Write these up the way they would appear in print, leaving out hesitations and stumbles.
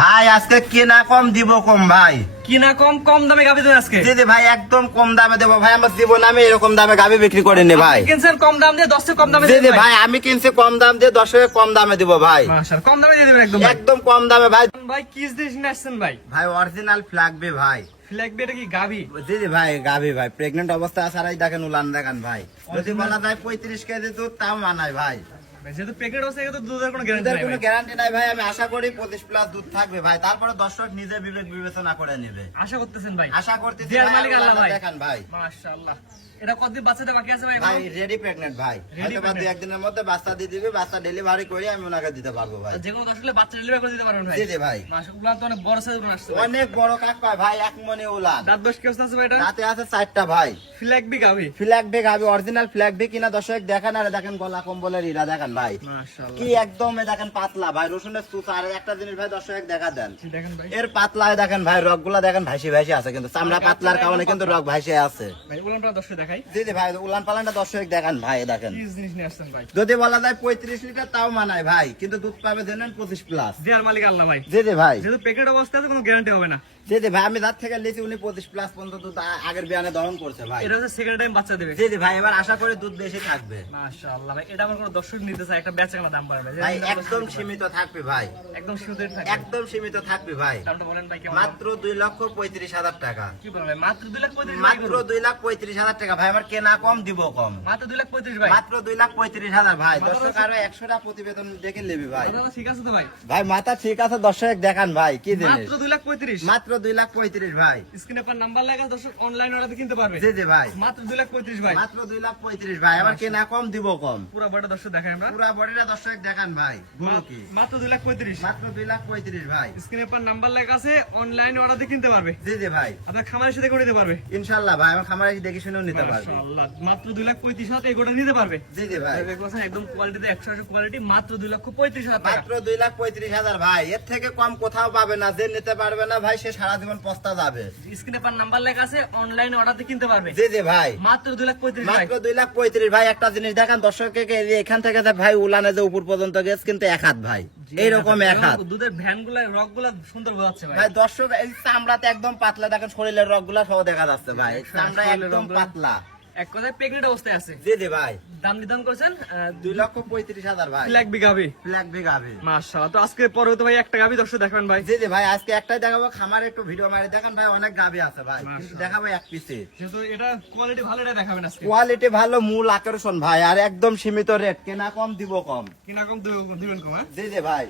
ভাই আজকে কিনা কম দিব কম ভাই। কিনা কম কম দামে গাবি দেবেন আজকে? জি জি ভাই একদম কম দামে দেবো ভাই। আমার জীবনে আমি এরকম দামে গাবি বিক্রি করিনি ভাই। কিনছেন কম দাম দিয়ে 10 কম দামে জি দেবেন জি ভাই আমি কিনছি কম দাম দিয়ে 10 টাকা কম দামে দিব ভাই। মাশাআল্লাহ কম দামে দিয়ে দিবেন একদম ভাই। একদম কম দামে ভাই। ভাই কি জিনিস নিয়ে আসছেন ভাই? ভাই অরিজিনাল ফ্ল্যাগবি ভাই। ফ্ল্যাগ বেটা কি গাবি? জি জি ভাই গাবি ভাই প্রেগন্যান্ট অবস্থা আছে। আর এই দেখেন উলান দেখেন ভাই। যদি বলা যায় 35 কেজি দুধ তাও মানায় ভাই। যেহেতু প্যাকেট আছে এটা তো দুধের কোনো গ্যারান্টি দুধের নাই কোনো ভাই। গ্যারান্টি নাই ভাই। আমি আশা করি 25 প্লাস দুধ থাকবে ভাই। তারপরে দর্শক নিজে বিবেক বিবেচনা করে নেবে। আশা করতেছেন ভাই? আশা করতেছি দেয়ার ভাই, মালিক আল্লাহ ভাই। দেখেন ভাই। মাশাআল্লাহ। এটা কতদিন বাচ্চাতে বাকি আছে ভাই? ভাই রেডি প্রেগন্যান্ট ভাই। হয়তো বা 2-1 দিনের মধ্যে বাচ্চা দিয়ে দিবে। বাচ্চা ডেলিভারি করে আমি ওনাকে দিতে পারবো ভাই। যে কোনো দর্শকলে বাচ্চা ডেলিভারি করে দিতে পারবেন ভাই? জি জি ভাই। মাশাআল্লাহ তো অনেক বড় সাইজের উলান আসছে ভাই। অনেক বড় কাক পায় ভাই। এক মনে উলান। দাঁত বয়স কি অবস্থা আছে ভাই এটা? রাতে আছে 4টা ভাই। ফ্ল্যাগ বি গাবি। ফ্ল্যাগবি গাবি অরিজিনাল ফ্ল্যাগবি কিনা দর্শক দেখেন। আর দেখেন গলা কম্বলের ইরা দেখেন ভাই। মাশাআল্লাহ। কি একদম দেখেন পাতলা ভাই। রসুনের সুতা। আর একটা জিনিস ভাই দর্শক দেখা দেন দেখেন ভাই। এর পাতলায় দেখেন ভাই রগগুলা দেখেন ভাইসে ভাইসে আছে। কিন্তু চামড়া পাতলার কারণে কিন্তু রগ ভাইসে আছে। ভাই উলানটা দর্শক দেখাই। জি জি ভাই উলান পালানটা দর্শক দেখেন ভাই। দেখেন কি জিনিস নিয়ে আসছেন ভাই? যদি বলা যায় 35 লিটার তাও মানায় ভাই। কিন্তু দুধ পাবে জানেন 25 প্লাস। দেয়ার মালিক আল্লাহ ভাই। জি জি ভাই। যেহেতু প্যাকেট অবস্থা আছে কোনো গ্যারান্টি হবে না। জি জি ভাই আমি যার থেকে লিখি উনি 25 প্লাস পর্যন্ত দুধ আগের বিয়ানে দহন করছে ভাই। এটা হচ্ছে সেকেন্ড টাইম বাচ্চা দেবে। জি জি ভাই এবার আশা করি দুধ বেশি থাকবে মাশাআল্লাহ ভাই। এটা আমার কোনো দর্শক নিতে চায় একটা বেচাকেনা দাম পারবে ভাই। একদম সীমিত থাকবে ভাই। একদম সীমিত থাকে। একদম সীমিত থাকবে ভাই। দামটা বলেন ভাই কেমন? মাত্র 2,35,000 টাকা। কি বলেন ভাই? মাত্র 2 লাখ 35 মাত্র 2,35,000 টাকা ভাই। আমার কেনা কম দিব কম। মাত্র 2 লাখ 35 ভাই। মাত্র 2,35,000 ভাই। দর্শক আরো 100টা প্রতিবেদন দেখে নেবে ভাই। দাদা ঠিক আছে তো ভাই? ভাই মাথা ঠিক আছে দর্শক দেখান ভাই কি জিনিস। মাত্র 2 লাখ 35। মাত্র 2,35,000 ভাই। স্ক্রিনে পর নাম্বার লেখা দর্শক অনলাইন অর্ডার কিনতে পারবে। জি জি ভাই। মাত্র 2 লাখ 35 ভাই। মাত্র 2,35,000 ভাই। আমার কেনা কম দিব কম। পুরো বড় দর্শক দেখাই আমরা। পুরা বডিটা দর্শক দেখান ভাই। গুলো কি মাত্র 2 লাখ 35। মাত্র 2,35,000 ভাই। স্ক্রিনে পর নাম্বার লেখা আছে অনলাইন অর্ডার দিয়ে কিনতে পারবে। জি জি ভাই। আপনার খামারের সাথে করে নিতে পারবে। ইনশাআল্লাহ ভাই আমার খামারে এসে দেখে শুনেও নিতে পারবে। মাশাআল্লাহ মাত্র 2 লাখ 35 হাতে এগোটা নিতে পারবে। জি জি ভাই। একদম কোয়ালিটিতে 100% কোয়ালিটি মাত্র 2 লক্ষ 35 হাজার টাকা। মাত্র 2,35,000 ভাই। এর থেকে কম কোথাও পাবে না। যে নিতে পারবে না ভাই সে সারা জীবন পস্তা যাবে। স্ক্রিনে পর নাম্বার লেখা আছে অনলাইন অর্ডার দিয়ে কিনতে পারবে। জি জি ভাই। মাত্র 2 লাখ 35 ভাই। মাত্র 2,35,000 ভাই। একটা জিনিস দেখান দর্শককে এখান থেকে যে ভাই উলানে যে উপর পর্যন্ত গেছে কিন্তু এক হাত ভাই। এইরকম এক হাত। দুধের ভ্যানগুলা রগগুলা সুন্দর বোঝাচ্ছে ভাই। ভাই দর্শক এই চামড়াতে একদম পাতলা দেখেন। শরীরের রগগুলা সহ দেখা যাচ্ছে ভাই। চামড়া একদম পাতলা। এক কথায় প্রেগনেন্ট অবস্থায় আছে। জি জি ভাই। দাম নির্ধারণ করেছেন 2,35,000 ভাই। ফ্ল্যাগ বিগাবি। ফ্ল্যাগবি গাভি। মাশাআল্লাহ। তো আজকে পরে তো ভাই একটা গাবি দর্শক দেখাবেন ভাই। জি জি ভাই আজকে একটাই দেখাবো। খামারে একটু ভিডিও মারি দেখেন ভাই। অনেক গাভি আছে ভাই কিন্তু মাশাআল্লাহ। দেখাবো এক পিসে। যেহেতু এটা কোয়ালিটি ভালো এটা দেখাবেন আজকে। কোয়ালিটি ভালো মূল আকর্ষণ ভাই। আর একদম সীমিত রেট। কেনা কম দিব কম। কিনা কম দিবেন কম হ্যাঁ? জি জি ভাই।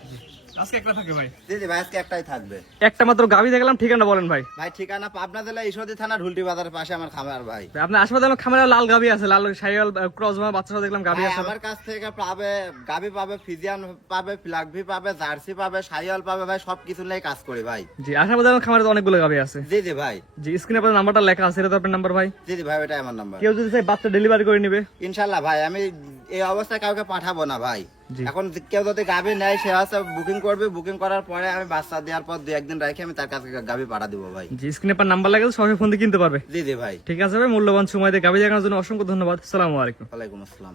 আজকে একটা থাকে ভাই। জি জি ভাই আজকে একটাই থাকবে। একটা মাত্র গাবি দেখলাম, ঠিকানা বলেন ভাই। ভাই ঠিকানা পাবনা জেলা ঈশ্বরদী থানা ঢুলটি বাজারের পাশে আমার খামার ভাই। আপনার আশেপাশে খামারে লাল গাবি আছে, লাল শাইওয়াল ক্রস বাচ্চারা দেখলাম গাবি ভাই আছে। আমার কাছ থেকে পাবে গাবি পাবে, ফিজিয়ান পাবে, ফ্ল্যাগবি পাবে, জার্সি পাবে, শাইওয়াল পাবে ভাই। সবকিছু নিয়ে কাজ করি ভাই। জি আশেপাশে খামারে তো অনেকগুলো গাবি আছে। জি জি ভাই। জি স্ক্রিনে আপনার নাম্বারটা লেখা আছে, এটা তো আপনার নাম্বার ভাই। জি জি ভাই ওটাই আমার নাম্বার। কেউ যদি চাই বাচ্চা ডেলিভারি করে নেবে ইনশাল্লাহ ভাই। আমি এই অবস্থায় কাউকে পাঠাবো না ভাই। জি। এখন কেউ যদি গাভি নেয় সে হচ্ছে বুকিং করবে। বুকিং করার পরে আমি বাচ্চা দেওয়ার পর 2-1 দিন রেখে আমি তার কাছে গাভি পাঠা দিব ভাই। জি স্ক্রিনে আপনার নাম্বার লেখা আছে, সবাই ফোন দিয়ে কিনতে পারবে। জি জি ভাই। ঠিক আছে ভাই, মূল্যবান সময় দিয়ে গাবি দেখানোর জন্য অসংখ্য ধন্যবাদ। আসসালামু আলাইকুম। ওয়ালাইকুম আসসালাম।